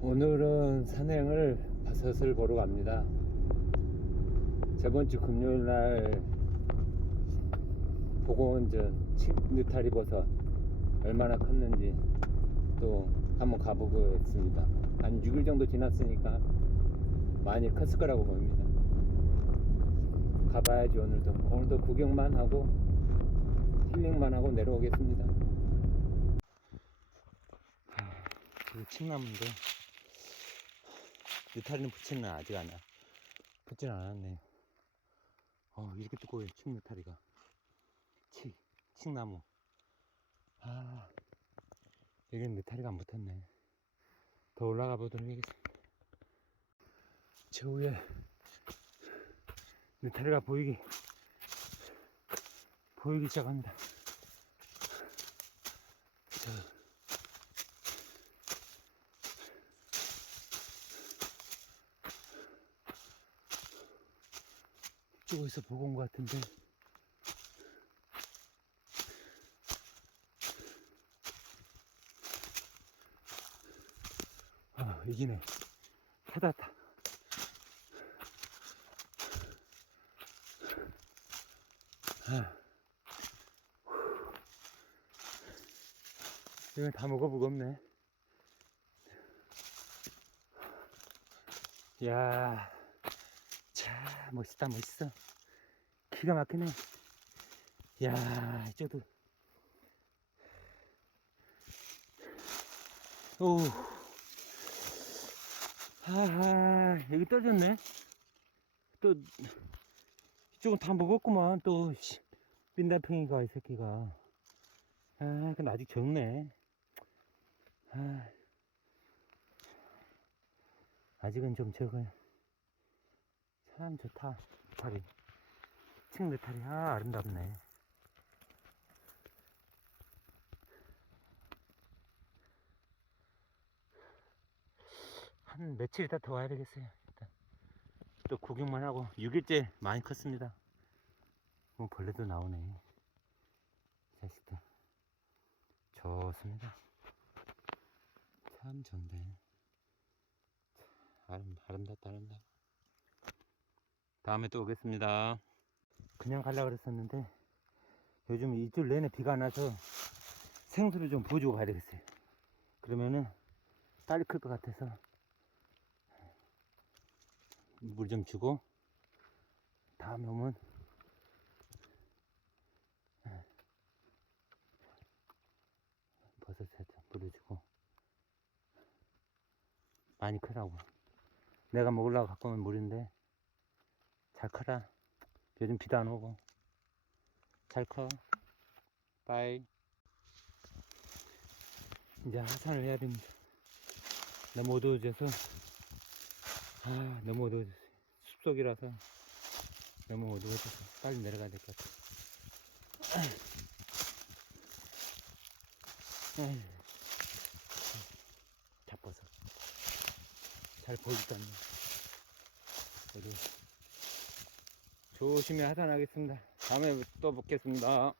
오늘은 산행을 버섯을 보러 갑니다. 저번 주 금요일 날 보고 온전 느타리 버섯 얼마나 컸는지 또 한번 가보겠습니다. 한 6일 정도 지났으니까 많이 컸을 거라고 봅니다. 가봐야지 오늘도. 오늘도 구경만 하고 힐링만 하고 내려오겠습니다. 이 칡나무인데 느타리는 붙지는 아직 않아 붙진 않았네. 어 이렇게 두꺼워요 칡 느타리가. 칡 칡나무. 아 여기는 느타리가 안 붙었네. 더 올라가 보도록 하겠습니다. 저 위에 느타리가 보이기 보이기 시작합니다. 저 쪽에서 보고 온 것 같은데. 아 이기네. 찾았다. 아. 이건 다 먹어보고 없네. 야 자, 멋있다, 멋있어. 기가 막히네. 야, 이쪽도. 오. 하하, 여기 떨어졌네. 또, 이쪽은 다 먹었구만, 또, 씨. 빈달팽이가, 이 새끼가. 아, 근데 아직 적네. 아. 아직은 좀 적어요. 참 좋다. 다리. 층 느타리. 아 아름답네. 한 며칠 있다 더 와야 되겠어요 일단. 또 구경만 하고 6일째 많이 컸습니다. 뭐 벌레도 나오네. 이 자식들. 좋습니다. 참 좋네. 아름, 아름답다 아름답다 다음에 또 오겠습니다. 그냥 가려고 그랬었는데 요즘 이틀 내내 비가 안 와서 생수를 좀 부어주고 가야 되겠어요. 그러면은 빨리 클 것 같아서 물 좀 주고 다음에 오면 버섯에 좀 뿌려주고 많이 크라고 내가 먹으려고 갖고 오면 물인데 잘 커라. 요즘 비도 안 오고. 잘 커. 빠이. 이제 하산을 해야 됩니다. 너무 어두워져서, 아, 너무 어두워졌어요. 숲속이라서 너무 어두워져서 빨리 내려가야 될 것 같아. 에휴. 자빠서. 잘 보이지도 않네. 어두워. 조심히 하산하겠습니다. 다음에 또 뵙겠습니다.